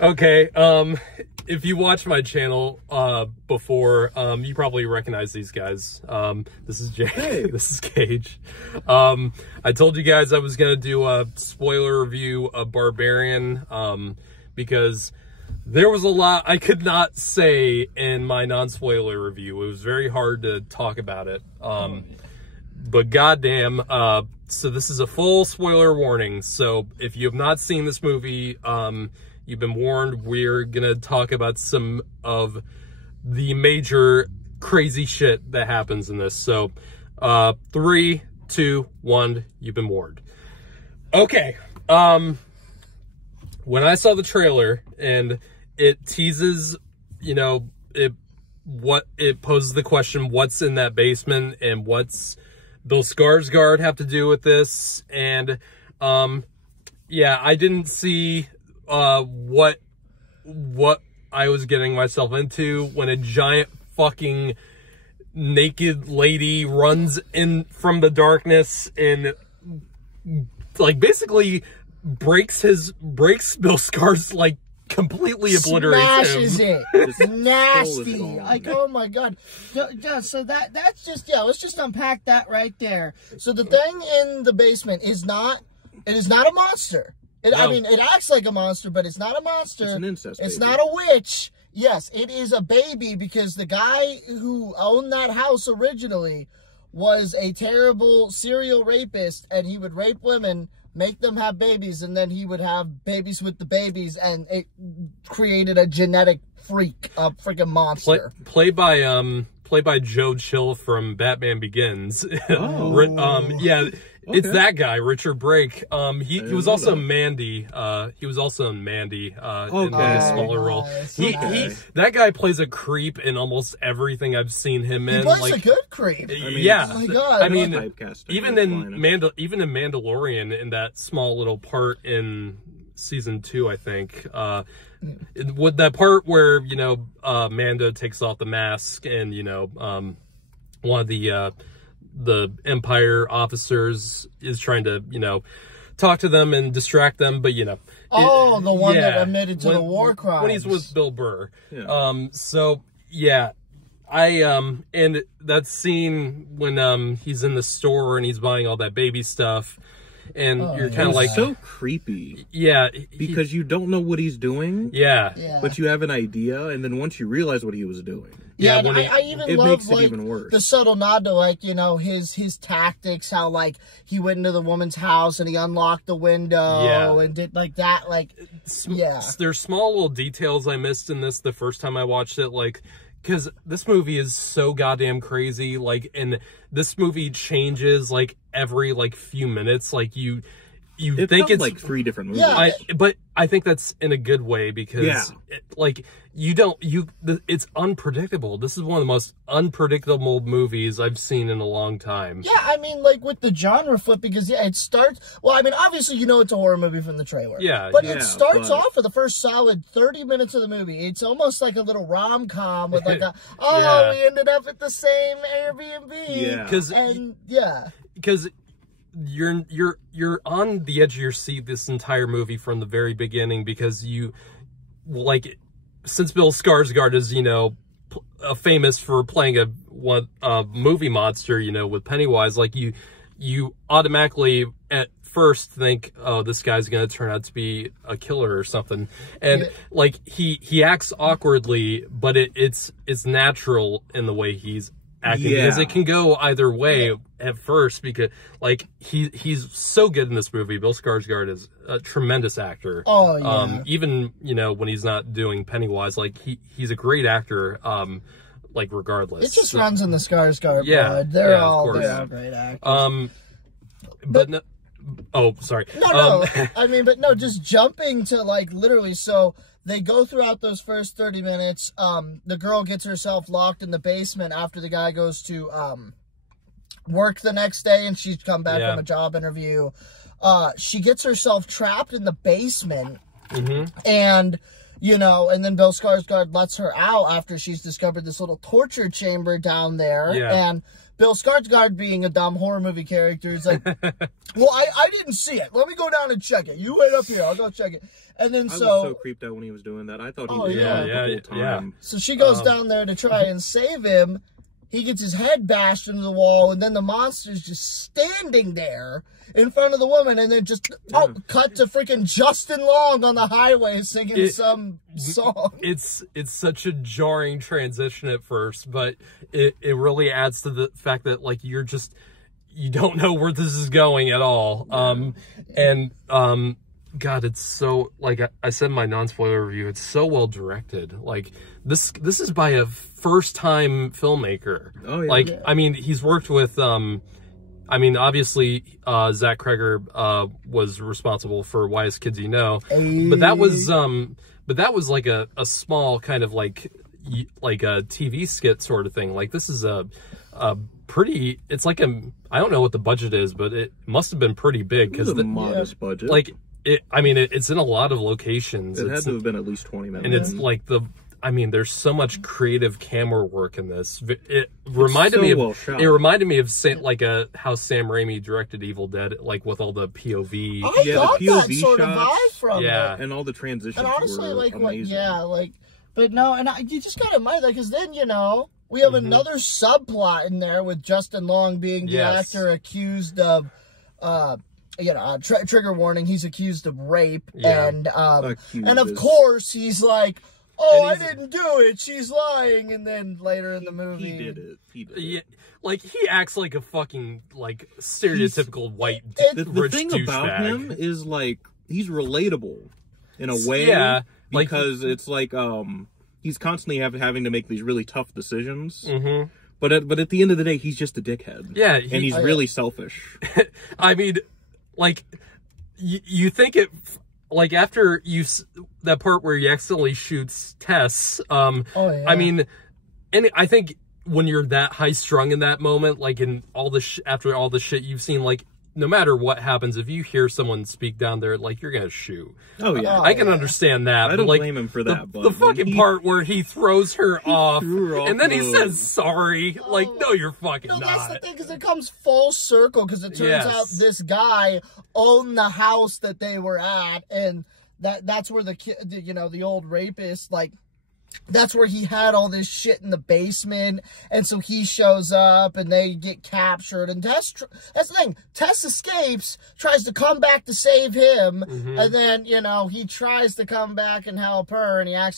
Okay, if you watch my channel before, you probably recognize these guys. This is Jay. Hey. This is Cage. I told you guys I was gonna do a spoiler review of Barbarian, because there was a lot I could not say in my non-spoiler review. It was very hard to talk about it. But goddamn, so this is a full spoiler warning. So if you have not seen this movie, you've been warned. We're gonna talk about some of the major crazy shit that happens in this. So 3, 2, 1, you've been warned. Okay. When I saw the trailer and it teases, you know, it poses the question, what's in that basement and what's Bill Skarsgard have to do with this? And yeah, I didn't see what I was getting myself into when a giant fucking naked lady runs in from the darkness and like basically breaks Bill Skarsgård, like completely obliterates Smashes him. It. Nasty. Like, oh my god. Yeah, so that's just, yeah, let's just unpack that right there. So the thing in the basement is not a monster. No. I mean, it acts like a monster, but it's not a monster. It's an incest It's baby. not a witch. Yes, it is a baby because the guy who owned that house originally was a terrible serial rapist, and he would rape women, make them have babies, and then he would have babies with the babies, and it created a genetic freak, a freaking monster. Played by Joe Chill from Batman Begins. Oh. Yeah, Okay. It's that guy, Richard Brake. He was also Mandy. He was also in Mandy in a smaller role. That guy plays a creep in almost everything I've seen him in. He plays a good creep. I mean, yeah. Oh my god. I mean, even in Mandalorian, in that small little part in season 2, I think. With that part where, you know, Mando takes off the mask and, you know, one of the Empire officers is trying to, you know, talk to them and distract them, but, you know. The one that admitted to the war crimes. When he's with Bill Burr. Yeah. So, yeah. And that scene when he's in the store and he's buying all that baby stuff, and you're kind of like, so creepy. Yeah, because you don't know what he's doing. Yeah, but you have an idea, and then once you realize what he was doing, yeah, and I even love, makes it like, even worse. The subtle nod to, like, you know, his tactics, how, like, he went into the woman's house and he unlocked the window and did like that, like, There's small little details I missed in this the first time I watched it, like, because this movie is so goddamn crazy, like, and this movie changes, like, every, like, few minutes, like, you think it's like 3 different movies. But I think that's in a good way because it's unpredictable. This is one of the most unpredictable movies I've seen in a long time. Yeah, I mean, like, with the genre flip, because, it starts, well, I mean, obviously, you know it's a horror movie from the trailer. Yeah. But it starts off for the first solid 30 minutes of the movie. It's almost like a little rom-com with, like, we ended up at the same Airbnb. Yeah. Because you're on the edge of your seat this entire movie from the very beginning, because you, like, since Bill Skarsgård is, you know, famous for playing a movie monster, you know, with Pennywise, like, you automatically at first think, oh, this guy's gonna turn out to be a killer or something, and like he acts awkwardly, but it's natural in the way he's acting, because it can go either way at first, because, like, he's so good in this movie. Bill Skarsgård is a tremendous actor. Even, you know, when he's not doing Pennywise, like, he's a great actor, like, regardless. It just runs in the Skarsgård blood. They're all great actors. But no, oh, sorry. No, I mean, but no, just jumping to, like, literally, so they go throughout those first 30 minutes. The girl gets herself locked in the basement after the guy goes to work the next day, and she's come back from a job interview. She gets herself trapped in the basement, and, you know, and then Bill Skarsgård lets her out after she's discovered this little torture chamber down there, and Bill Skarsgard being a dumb horror movie character is like, well, I didn't see it. Let me go down and check it. You wait up here. I'll go check it. And then I was so creeped out when he was doing that. I thought he was the whole time. Yeah. So she goes down there to try and save him. He gets his head bashed into the wall, and then the monster's just standing there in front of the woman, and then just cut to freaking Justin Long on the highway singing some song. It's such a jarring transition at first, but it really adds to the fact that like you don't know where this is going at all. God, it's so, like I said in my non-spoiler review, it's so well directed. Like this is by a first-time filmmaker. Oh yeah. Like I mean, he's worked with I mean, obviously, Zach Kreger was responsible for Wise Kids You Know, but that was like a small kind of like a TV skit sort of thing. Like this is a pretty. It's like I don't know what the budget is, but it must have been pretty big because the modest budget. Like it's in a lot of locations. It had to have been at least 20 minutes, and it's like there's so much creative camera work in this. It reminded me of how Sam Raimi directed Evil Dead, like with all the POV. I got the POV that sort of shots, vibe from it. And all the transitions. And honestly, were like amazing. but no, and you just gotta admire that because then we have another subplot in there with Justin Long being the actor accused of, trigger warning. He's accused of rape, and of course he's like, oh, I didn't do it. She's lying. And then later in the movie, he did it. Yeah, like he acts like a fucking like stereotypical white the rich thing douchebag. about him is like he's relatable in a way. Yeah, because it's like he's constantly having to make these really tough decisions. Mm-hmm. But at the end of the day, he's just a dickhead. Yeah, and he's really selfish. I mean, like you think it. Like after that part where he accidentally shoots Tess, I mean, and I think when you're that high strung in that moment, like in all the after all the shit you've seen, like no matter what happens, if you hear someone speak down there, like you're gonna shoot. Oh yeah, I can understand that. I don't like, blame him for that. The fucking part where he throws her off, and then he says sorry. Like, no, you're fucking not. That's the thing, because it comes full circle. Because it turns out this guy owned the house that they were at, and that's where the old rapist, like. That's where he had all this shit in the basement, and so he shows up, and they get captured, and that's the thing. Tess escapes, tries to come back to save him, and then, he tries to come back and help her, and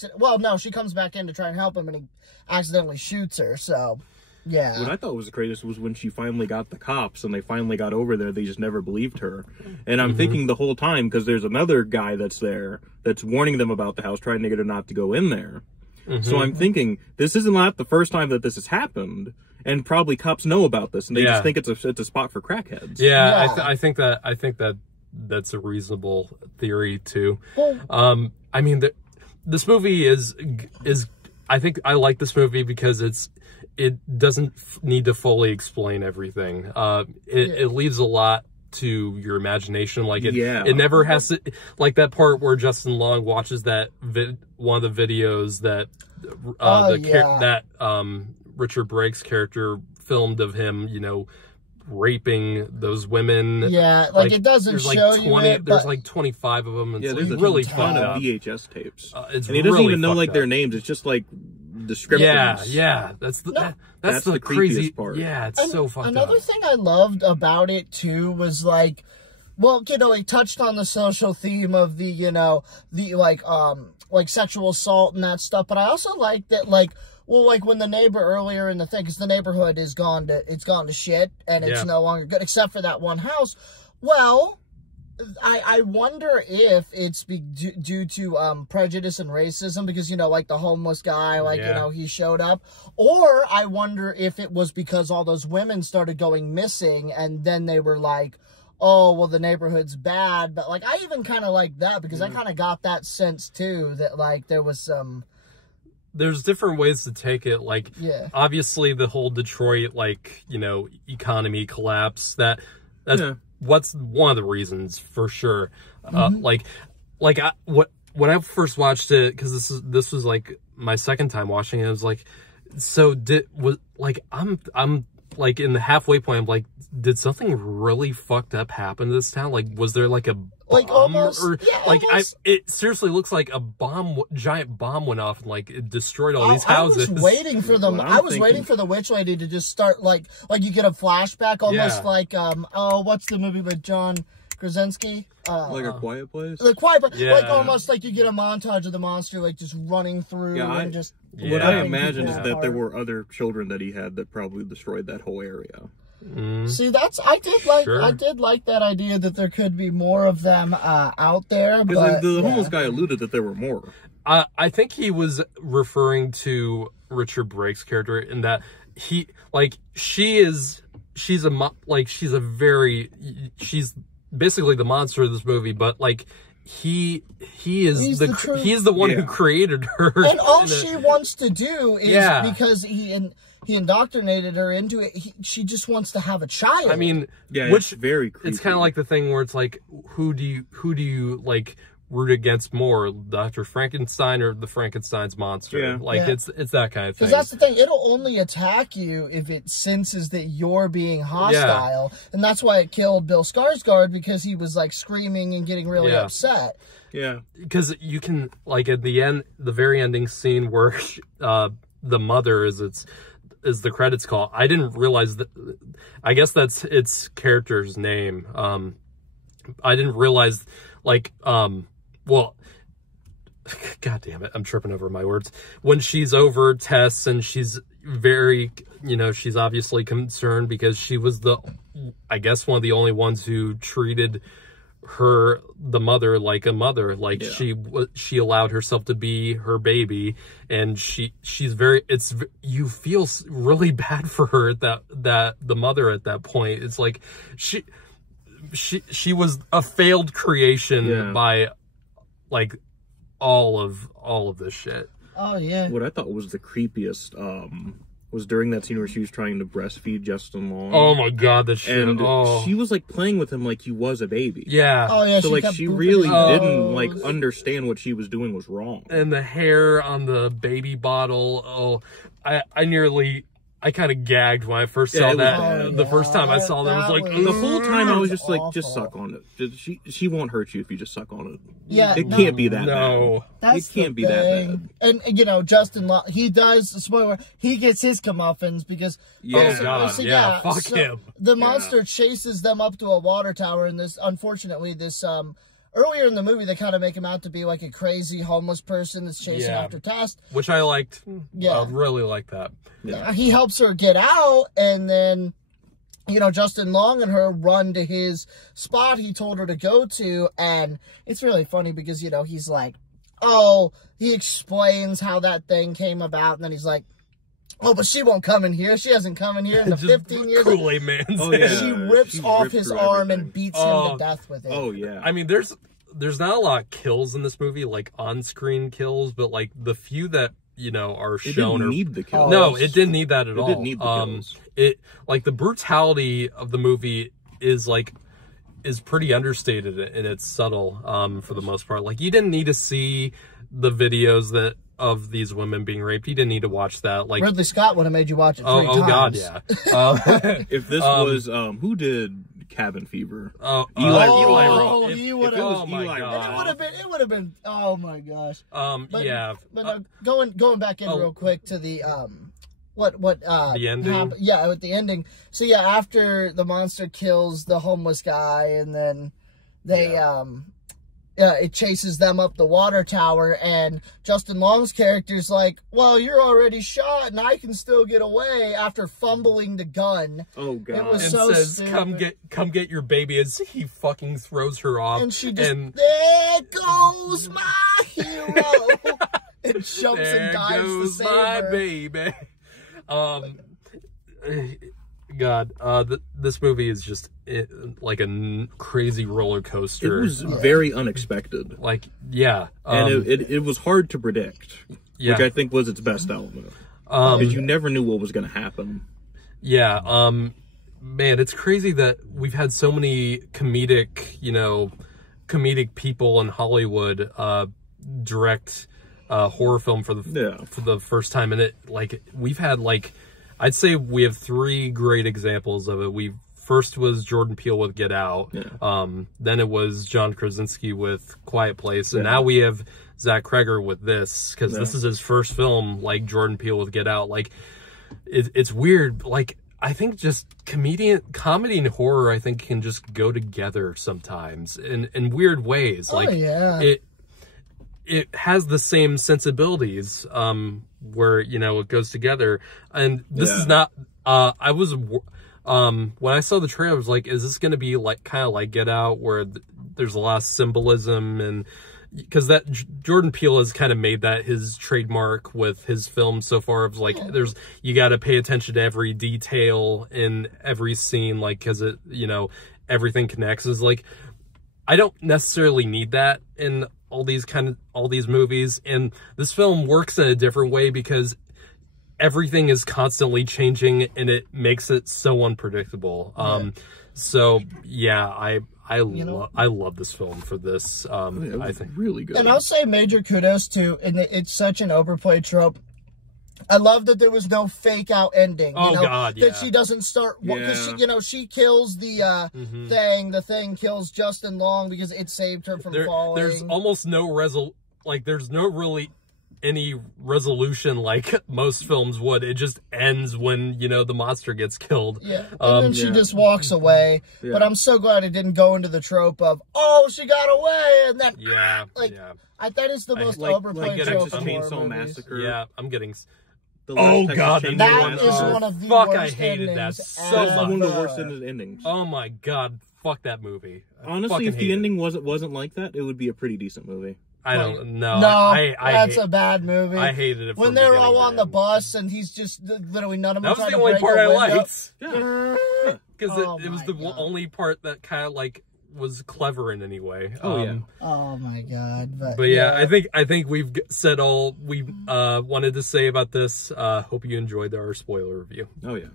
she comes back in to try and help him, and he accidentally shoots her, so, yeah. What I thought was the greatest was when she finally got the cops, and they finally got over there, they just never believed her. And I'm thinking the whole time, because there's another guy that's there, that's warning them about the house, trying to get her not to go in there. So I'm thinking, this isn't not the first time that this has happened, and probably cops know about this, and they just think it's a spot for crackheads. Yeah, I think that that's a reasonable theory too. Well, I mean, this movie is I think I like this movie because it doesn't need to fully explain everything. It leaves a lot to your imagination. Like it never has to, like that part where Justin Long watches that one of the videos that Richard Brake's character filmed of him, raping those women. Yeah, like it doesn't show you it, there's like 25 of them. And there's a really ton of VHS tapes. And he doesn't even know like their names. It's just like descriptions. Yeah, that's the crazy part. Yeah, it's so fucked up. Another thing I loved about it too was like, well, it touched on the social theme of the like sexual assault and that stuff, but I also like that, like, well, like when the neighbor earlier in the thing, because the neighborhood is gone to shit, and it's no longer good except for that one house. Well, I wonder if it's due to prejudice and racism, because like the homeless guy, like he showed up, or I wonder if it was because all those women started going missing, and then they were like, oh, well, the neighborhood's bad. But like I even kind of like that, because I kind of got that sense too, that like there was some. There's different ways to take it. Like, obviously the whole Detroit, like, economy collapse, that's what's one of the reasons for sure. When I first watched it, because this was like my second time watching it, I was like, I'm like in the halfway point, I'm like, did something really fucked up happen to this town? Like, was there like a bomb? Like almost, or yeah, like almost. it seriously looks like a giant bomb went off and like it destroyed all these houses. I was waiting for them. I was waiting for the witch lady to just start like you get a flashback almost like what's the movie with John Krasinski? Like A Quiet Place? The Quiet Place. Yeah. Like almost like you get a montage of the monster like just running through and just... What I imagine is that there were other children that he had that probably destroyed that whole area. See, I did like that idea that there could be more of them out there. Because the homeless guy alluded that there were more. I think he was referring to Richard Brake's character in that she's basically the monster of this movie, but like he's the one who created her, and all she wants to do is because he indoctrinated her into it. She just wants to have a child. I mean, which very creepy. It's kind of like the thing where it's like, who do you like root against more, Dr. Frankenstein or the Frankenstein's monster? It's that kind of thing. Because that's the thing, it'll only attack you if it senses that you're being hostile, and that's why it killed Bill Skarsgard, because he was like screaming and getting really upset. Yeah, because you can like at the end, the very ending scene where the mother is the credits call. I didn't realize that. I guess that's its character's name. I didn't realize well, God damn it, I'm tripping over my words. When she's over Tess and she's very, she's obviously concerned because she was I guess one of the only ones who treated the mother like a mother. Like she allowed herself to be her baby, and you feel really bad for her that the mother at that point. It's like she was a failed creation by like all of this shit. Oh yeah. What I thought was the creepiest was during that scene where she was trying to breastfeed Justin Long. Oh my god, that shit. And she was like playing with him like he was a baby. Yeah. Oh yeah. So she really didn't like understand what she was doing was wrong. And the hair on the baby bottle. I kind of gagged when I first saw that. The first time I saw that, I was like, the whole time I was just like, just suck on it. She won't hurt you if you just suck on it. Yeah, it can't be that bad. That's it can't be that bad. And Justin Long, he does, spoiler, he gets his comeuppance because fuck him. The monster chases them up to a water tower, and unfortunately earlier in the movie, they kind of make him out to be like a crazy homeless person that's chasing after Tess. Which I liked. Yeah. I really liked that. Yeah. He helps her get out, and then, Justin Long and her run to his spot he told her to go to, and it's really funny because, he's like, he explains how that thing came about, and then he's like, oh, but she won't come in here. She hasn't come in here in the 15 years. Kool-Aid Man. She rips off his arm and beats him to death with it. Oh, yeah. I mean, there's not a lot of kills in this movie, like on-screen kills, but like the few that are shown. It didn't need the kills. No, it didn't need that at all. It didn't need the kills. The brutality of the movie is pretty understated and it's subtle for the most part. Like, you didn't need to see the videos of these women being raped. You didn't need to watch that. Like, Ridley Scott would have made you watch it 3 times. Oh God, yeah. If this was who did Cabin Fever? Eli Roth. He would have. Oh my god. It would have been. Oh my gosh. But going back in real quick to the the ending. With the ending. So after the monster kills the homeless guy, and then they it chases them up the water tower, and Justin Long's character's like, well, you're already shot and I can still get away, after fumbling the gun. Oh god. It was and so says, stupid. come get your baby, as he fucking throws her off. And she just, there goes my hero. And jumps and dives to save her. Baby. God, this movie is just like a crazy roller coaster. It was very unexpected. And it was hard to predict, which I think was its best element. Because you never knew what was going to happen. Yeah, man, it's crazy that we've had so many comedic people in Hollywood direct horror film for the first time, and we've had I'd say we have 3 great examples of it. First was Jordan Peele with Get Out. Yeah. Then it was John Krasinski with Quiet Place. And now we have Zach Cregger with this, because this is his first film, like Jordan Peele with Get Out. Like, it's weird. Like, I think just comedy and horror, I think, can just go together sometimes in weird ways. Like, it has the same sensibilities, where, you know, it goes together. And this is not, when I saw the trailer, I was like, is this going to be like kind of like Get Out, where there's a lot of symbolism? And because that Jordan Peele has kind of made that his trademark with his films so far, of like, you got to pay attention to every detail in every scene, like, because it, you know, everything connects. Is like, I don't necessarily need that in all these movies, and this film works in a different way because everything is constantly changing, and it makes it so unpredictable. So yeah, I love this film for this. I think really good. And I'll say major kudos to, and it's such an overplayed trope. I love that there was no fake out ending. That she doesn't start, because she kills the thing. The thing kills Justin Long because it saved her from falling. There's almost no there's no really any resolution like most films would. It just ends when, you know, the monster gets killed. Yeah. And then she just walks away. Yeah. But I'm so glad it didn't go into the trope of, oh, she got away, and then that is the most overplayed trope in horror movies. Massacre. Yeah, I'm getting. Oh God, that is one of the worst I hated that so much. One of the worst endings. Oh my God, fuck that movie. Honestly, if the ending wasn't like that, it would be a pretty decent movie. I don't know. No, that's a bad movie. I hated it when they're all on the bus and he's just literally none of them. That was the only part I liked. Yeah, because it was the only part that kind of like was clever in any way. Oh my God. But yeah, I think we've said all we wanted to say about this. Hope you enjoyed our spoiler review. Oh yeah.